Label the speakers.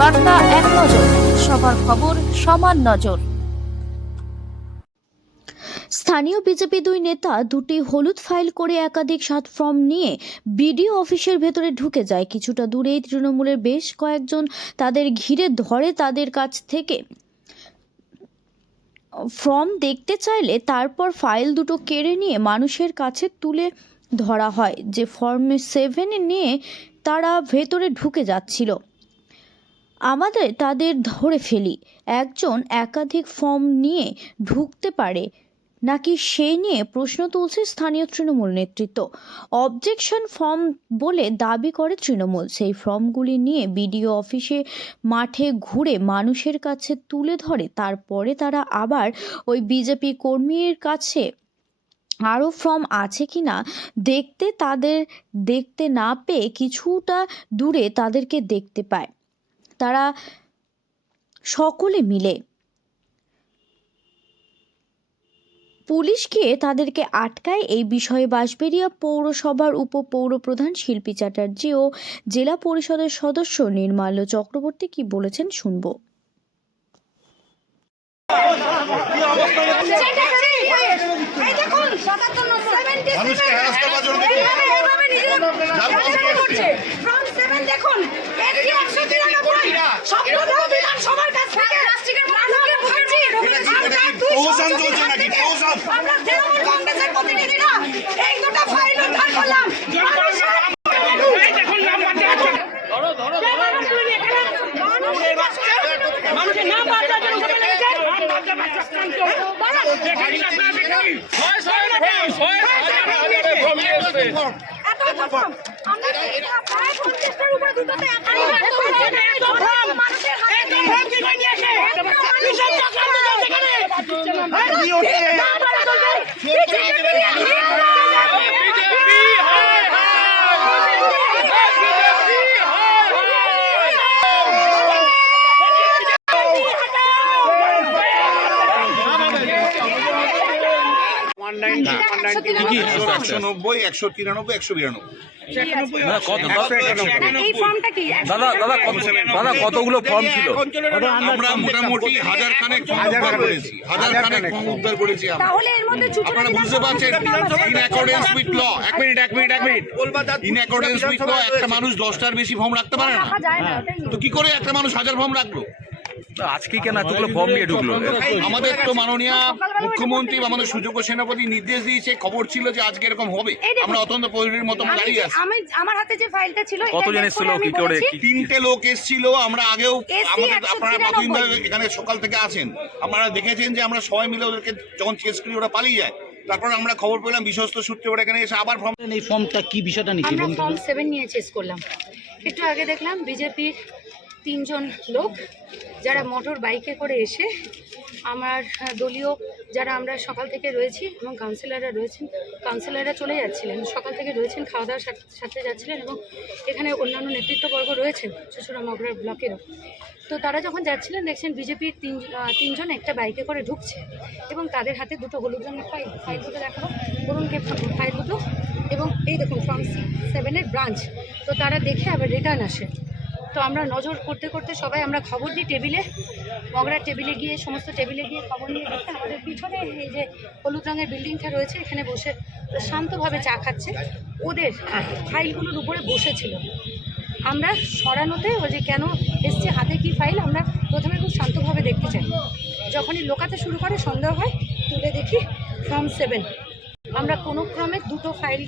Speaker 1: বার্তা এক নজর, সবার খবর সমান নজর।
Speaker 2: স্থানীয় বিজেপি দুই নেতা দুটি হলুদ ফাইল করে একাধিক সাত ফর্ম নিয়ে বিডিও অফিসের ভেতরে ঢুকে যায়। কিছুটা দূরেই তৃণমূলের বেশ কয়েকজন তাদের ঘিরে ধরে তাদের কাছ থেকে ফর্ম দেখতে চাইলে তারপর ফাইল দুটো কেড়ে নিয়ে মানুষের কাছে তুলে ধরা হয়। যে ফর্ম সেভেন নিয়ে তারা ভেতরে ঢুকে যাচ্ছিল। আমাদের তাদের ধরে ফেলি। একজন একাধিক ফর্ম নিয়ে ঢুকতে পারে, নাকি সে নিয়ে প্রশ্ন তুলছে স্থানীয় তৃণমূল নেতৃত্ব। অবজেকশন ফর্ম বলে দাবি করে তৃণমূল। সেই ফর্মগুলি নিয়ে বিডিও অফিসে মাঠে ঘুরে মানুষের কাছে তুলে ধরে। তারপরে তারা আবার ওই বিজেপি কর্মীর কাছে আরও ফর্ম আছে কি না, দেখতে তাদের, দেখতে না পেয়ে কিছুটা দূরে তাদেরকে দেখতে পায়। তারা সকলে মিলে পুলিশকে তাদেরকে আটকায়। এই বিষয়ে বাঁশবেড়িয়া পৌরসভার উপপৌরপ্রধান শিল্পী চ্যাটার্জি ও জেলা পরিষদের সদস্য নির্মাল্য চক্রবর্তী কি বলেছেন শুনব
Speaker 3: মানুষকে harass করবার জন্য দেখুন।
Speaker 4: দেখুন এসি একশো তিরানব্বই সম্পূর্ণ বিধানসভার কাছ থেকে। মানুষকে
Speaker 3: চলছে নাকি?
Speaker 4: থেকে
Speaker 3: প্রহসন?
Speaker 4: আমরা তৃণমূল কংগ্রেসের প্রতিনিধিরা। এই দুটো ফাইল উদ্ধার করলাম। মানুষের-
Speaker 5: মানুষের নাম বাদ দেওয়ার জন্য নাম বাদ কি
Speaker 3: হচ্ছে?
Speaker 5: বিজেপি হয়, হয়। বিজেপি হয়, হয়।
Speaker 3: একশো নব্বই একশো তিরানব্বই একশো বিরানব্বই।
Speaker 4: এই ফর্মটা কি?
Speaker 6: দাদা দাদা কত দাদা কতগুলো ফর্ম ছিল?
Speaker 3: আমরা মোটামুটি হাজার খানেক ফর্ম উদ্ধার করেছি। হাজার খানেক ফর্ম উদ্ধার করেছি আমরা।
Speaker 4: তাহলে এর মধ্যে চুচুড়া
Speaker 3: আপনারা বুঝতে পারছেন? ইন অ্যাকর্ডেন্স উইথ ল এক মিনিট এক মিনিট এক minute in accordance with law একটা মানুষ দশটার বেশি ফর্ম রাখতে পারে না তো কি করে একটা মানুষ হাজার ফর্ম রাখল?
Speaker 6: আজকে কেন এতগুলো ফর্ম নিয়ে ঢুকলো?
Speaker 3: আমাদের তো মাননীয় মুখ্যমন্ত্রী বা আমাদের সুযোগ্য সেনাপতি নির্দেশ দিয়েছে খবর ছিল যে আজকে এরকম হবে। আমরা অত্যন্ত প্রহরীর মতো দাঁড়িয়ে আছি।
Speaker 4: আমি আমার হাতে যে ফাইলটা ছিল
Speaker 6: কতজন এসেছিল? কি করে?
Speaker 3: তিনটে লোক এসেছিল আমরা আগেও আমাদের আপনারা। প্রতিদিন এখানে সকাল থেকে আছেন। আপনারা দেখেছেন যে আমরা সবাই মিলে ওদেরকে যখন চেস করি ওরা পালিয়ে যায়। তারপর আমরা খবর পেলাম বিশ্বস্ত সূত্রে ওরা এখানে এসে আবার ফর্ম
Speaker 7: এই ফর্মটা কি বিষয়টা নিচ্ছে
Speaker 4: আমরা ফর্ম সেভেন নিয়ে চেস করলাম। একটু আগে দেখলাম বিজেপির তিনজন লোক যারা মোটর বাইকে করে এসে আমার দলীয় যারা আমরা সকাল থেকে রয়েছি এবং কাউন্সিলররা রয়েছেন কাউন্সিলররা চলে যাচ্ছিলেন, সকাল থেকে রয়েছেন খাওয়া দাওয়ার সাথে- যাচ্ছিলেন এবং এখানে অন্যান্য নেতৃত্ববর্গ রয়েছেন চুচুড়া মগরার ব্লকেরও। তো তারা যখন যাচ্ছিলেন, দেখছেন বিজেপির তিন তিনজন একটা বাইকে করে ঢুকছে এবং তাদের হাতে দুটো হলুদ রঙের ফাইল ফাইল দুটো দেখাবো বরুণকে ফাইল দুটো এবং এই দেখুন ফর্ম সেভেনের ব্রাঞ্চ তো তারা দেখে আবার রিটার্ন আসে। তো আমরা নজর করতে করতে সবাই আমরা খবর দিই টেবিলে মগরার টেবিলে গিয়ে, সমস্ত টেবিলে গিয়ে খবর নিয়ে দেখতে আমাদের পিছনে এই যে হলুদ রঙের বিল্ডিংটা রয়েছে, এখানে বসে শান্তভাবে চা খাচ্ছে। ওদের ফাইলগুলোর উপরে বসেছিল। আমরা সরানোতে ওই যে কেন এসছে, হাতে কি ফাইল, আমরা প্রথমে খুব শান্তভাবে দেখতে চাই। যখনই লোকাতে শুরু করে সন্দেহ হয়, তুলে দেখি ফর্ম সেভেন আমরা কোনো ক্রমে দুটো ফাইল